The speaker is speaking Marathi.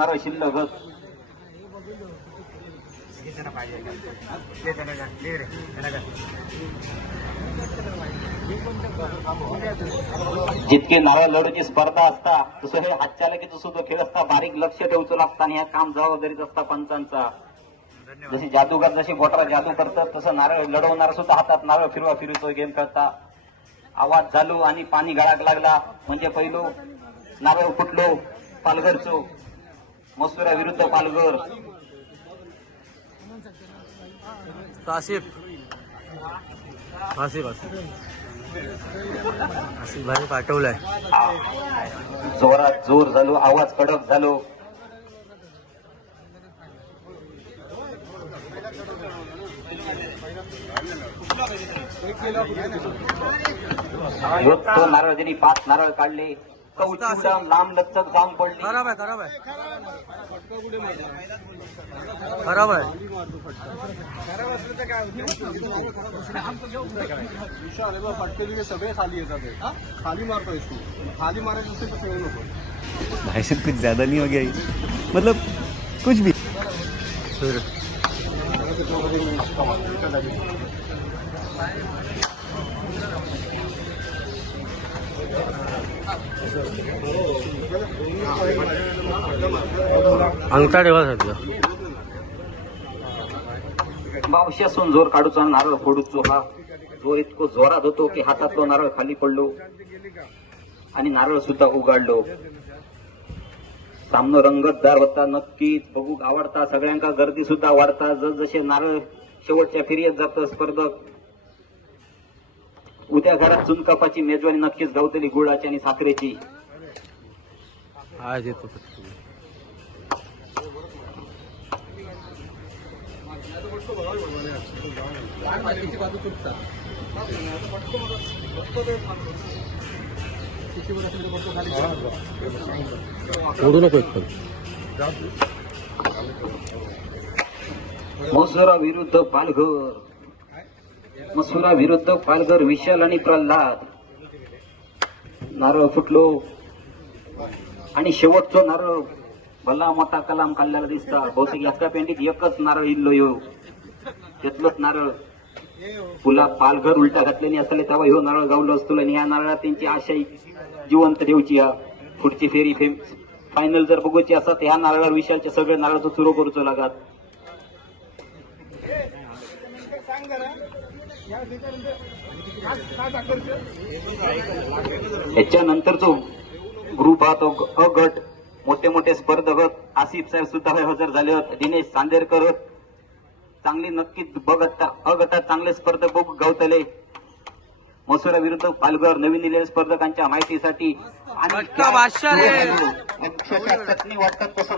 नारळ शिल्लक जितके नारळ लढूची स्पर्धा असता तसं हे हातचालकीचं सुद्धा खेळ असता बारीक लक्ष ठेवचं लागतं आणि ह्या काम जबाबदारीत असता पंचांचा. जशी जादूगार जशी बोटरा जादू करतात तसं नारळ लढवणार सुद्धा हातात नारळ फिरवा फिरवतो गेम खेळता. आवाज झालो आणि पाणी गळाक लागला म्हणजे पहिलो नारळ फुटलो पालघरचो. मसुरा विरुद्ध पालघर. आसिफ आसिफ आसिफ भाई पाठवलाय. जोरात जोर झालो आवाज कडक झालो. नारळ त्यांनी पाच नारळ काढले. लांब लचक जाऊन पडली खराब आहे खराब आहे खराब आहे हे बघ, फटके बिटके सगळे खाली येतात हे. खाली मारतोयस तू खाली मारायचं असेल तर खेळू नको भाई साहब कुछ ज्यादा नहीं हो गया ये? मतलब कुछ भी फिर अंगठा ठेवा सध्या बावशासून जोर काढूचा नारळ फोडूचो हा. जो इतको जोरात होतो की हातातलो नारळ खाली पडलो. आणि नारळ सुद्धा उगाडलो. सामनो रंगतदार होता नक्कीच. बघूक आवडता सगळ्यांका गर्दी सुद्धा वाढता. जसे नारळ शेवटच्या फेरीत जातं स्पर्धक उद्या घरात चुनकापाची मेजवानी नक्कीच गावतली गुळाची आणि साखरेची. आज येतो ओढू नको एक पण. मसुरा विरुद्ध पालघर. मसुरा विरुद्ध पालघर विशाल आणि प्रल्हाद. नारळ फुटलो. आणि शेवटचो नारळ. भला मोठा कलाम काढलेला दिसता. बहुतेक एका पेंडीत एकच नारळ इल्लो यो त्यातलंच नारळ. तुला पालघर उलटा घातल्याने असले तेव्हा ह्यो नारळ गावलो असतो आणि ह्या नारळात त्यांची आशा जिवंत ठेवची हा पुढची फेरी फेम फायनल जर बघूची असत ह्या नारळावर विशालचे सगळे नारळाचं सुरू करूचो लागत. ह्याच्यानंतरचो ग्रुप हा तो अ गट मोठे मोठे स्पर्धक होत आसिफ साहेब सुद्धा हजर झाले होते दिनेश चांदेरकर होत. चांगली नक्कीच बघत अ गटात चांगले स्पर्धक बघू गावतले. मसुरा विरुद्ध पालघर नवीन दिलेल्या स्पर्धकांच्या माहितीसाठी आणि वाटतात तसं